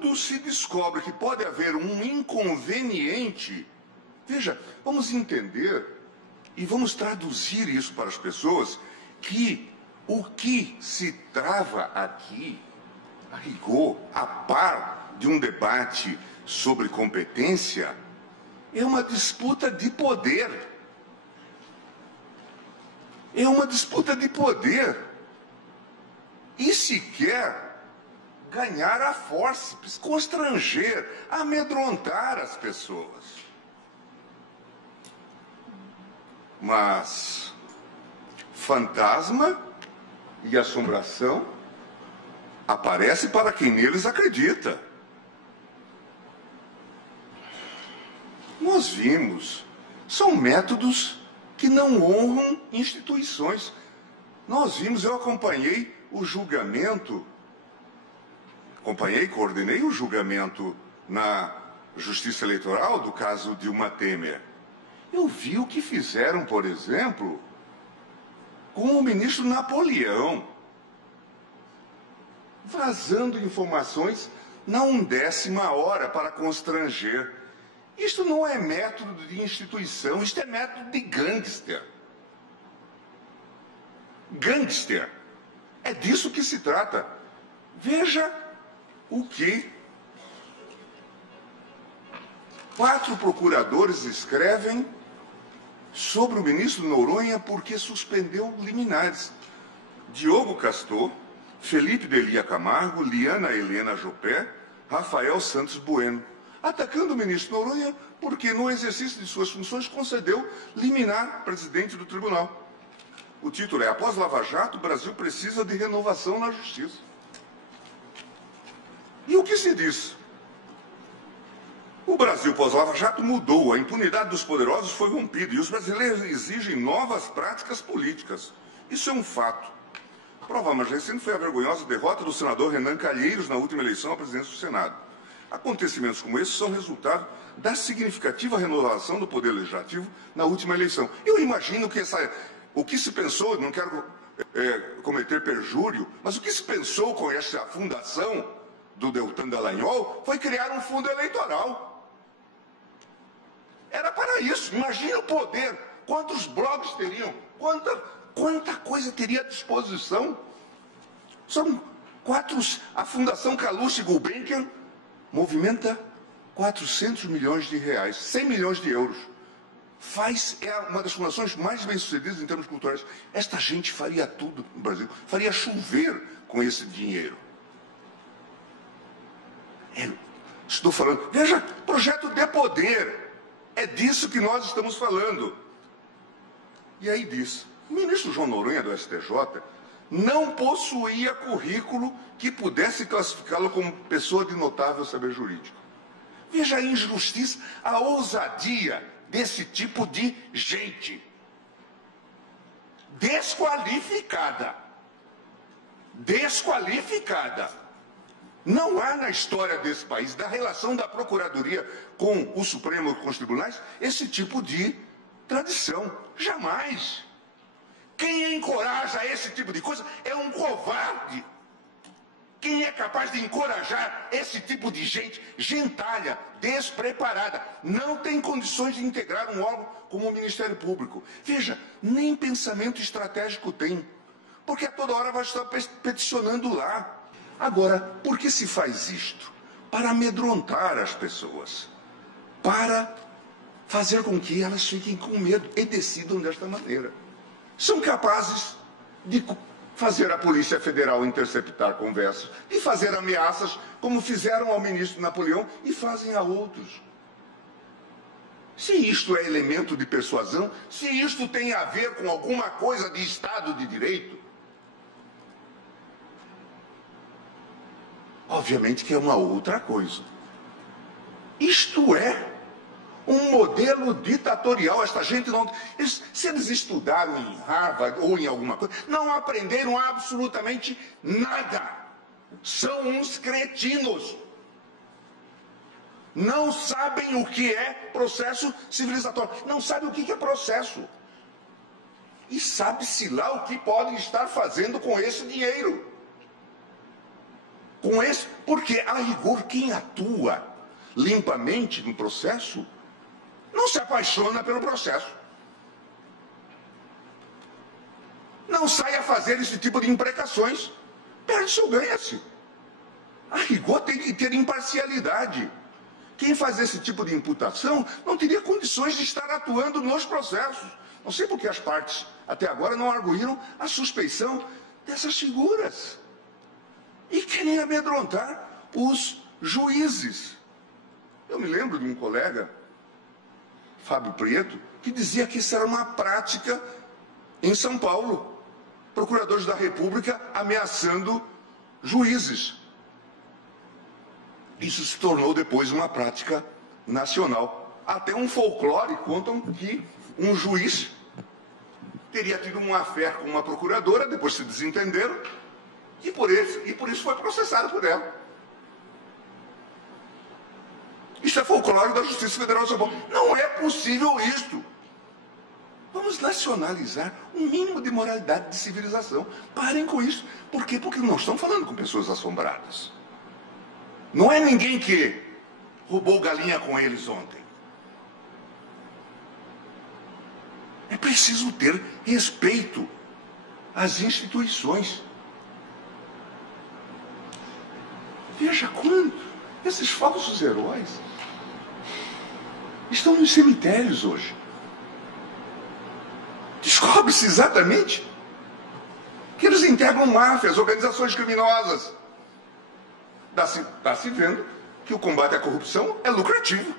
quando se descobre que pode haver um inconveniente, veja, vamos entender e vamos traduzir isso para as pessoas, que o que se trava aqui, a rigor, a par de um debate sobre competência, é uma disputa de poder. É uma disputa de poder. E se quer ganhar a fórceps, constranger, amedrontar as pessoas. Mas fantasma e assombração aparece para quem neles acredita. Nós vimos, são métodos que não honram instituições. Nós vimos, eu acompanhei o julgamento, coordenei o julgamento na Justiça Eleitoral do caso Dilma Temer. Eu vi o que fizeram, por exemplo, com o ministro Napoleão, vazando informações na 1ª hora para constranger. Isto não é método de instituição, isto é método de gangster. Gangster. É disso que se trata. Veja o que 4 procuradores escrevem sobre o ministro Noronha porque suspendeu liminares. Diogo Castor, Felipe Delia Camargo, Liana Helena Jopé, Rafael Santos Bueno, atacando o ministro Noronha porque, no exercício de suas funções, concedeu liminar presidente do tribunal. O título é: Após Lava Jato, o Brasil precisa de renovação na justiça. E o que se diz? O Brasil pós-Lava Jato mudou, a impunidade dos poderosos foi rompida e os brasileiros exigem novas práticas políticas. Isso é um fato. A prova mais recente foi a vergonhosa derrota do senador Renan Calheiros na última eleição à presidência do Senado. Acontecimentos como esses são resultado da significativa renovação do poder legislativo na última eleição. Eu imagino que o que se pensou, não quero cometer perjúrio, mas o que se pensou com essa fundação do Deltan Dallagnol foi criar um fundo eleitoral. Era para isso. Imagina o poder, quantos blogs teriam, quanta coisa teria à disposição. São 4, a Fundação Calouste Gulbenkian movimenta 400 milhões de reais, 100 milhões de euros. É uma das fundações mais bem-sucedidas em termos culturais. Esta gente faria tudo no Brasil, faria chover com esse dinheiro. Estou falando, veja, projeto de poder. É disso que nós estamos falando. E aí diz, o ministro João Noronha do STJ não possuía currículo que pudesse classificá-lo como pessoa de notável saber jurídico. Veja a injustiça, a ousadia desse tipo de gente. Desqualificada. Desqualificada. Não há na história desse país, da relação da Procuradoria com o Supremo e com os tribunais, esse tipo de tradição. Jamais. Quem encoraja esse tipo de coisa é um covarde. Quem é capaz de encorajar esse tipo de gente, gentalha, despreparada, não tem condições de integrar um órgão como o Ministério Público. Veja, nem pensamento estratégico tem, porque a toda hora vai estar peticionando lá. Agora, por que se faz isto? Para amedrontar as pessoas, para fazer com que elas fiquem com medo e decidam desta maneira. São capazes de fazer a Polícia Federal interceptar conversas, de fazer ameaças, como fizeram ao ministro Napoleão e fazem a outros. Se isto é elemento de persuasão, se isto tem a ver com alguma coisa de Estado de Direito, obviamente que é uma outra coisa. Isto é um modelo ditatorial. Esta gente não... Se eles estudaram em Harvard ou em alguma coisa, não aprenderam absolutamente nada. São uns cretinos. Não sabem o que é processo civilizatório. Não sabem o que é processo. E sabe-se lá o que podem estar fazendo com esse dinheiro. Porque, a rigor, quem atua limpamente no processo não se apaixona pelo processo. Não sai a fazer esse tipo de imprecações. Perde-se ou ganha-se. A rigor tem que ter imparcialidade. Quem faz esse tipo de imputação não teria condições de estar atuando nos processos. Não sei por que as partes até agora não arguíram a suspeição dessas figuras. E querem amedrontar os juízes. Eu me lembro de um colega, Fábio Prieto, que dizia que isso era uma prática em São Paulo. Procuradores da República ameaçando juízes. Isso se tornou depois uma prática nacional. Até um folclore contam que um juiz teria tido uma affaire com uma procuradora, depois se desentenderam, e por isso foi processado por ela. Isso é folclore da Justiça Federal de São Paulo. Não é possível isto. Vamos nacionalizar um mínimo de moralidade, de civilização. Parem com isso. Por quê? Porque não estão falando com pessoas assombradas. Não é ninguém que roubou galinha com eles ontem. É preciso ter respeito às instituições. Veja quando esses falsos heróis estão nos cemitérios hoje. Descobre-se exatamente que eles integram máfias, organizações criminosas. Está se vendo que o combate à corrupção é lucrativo.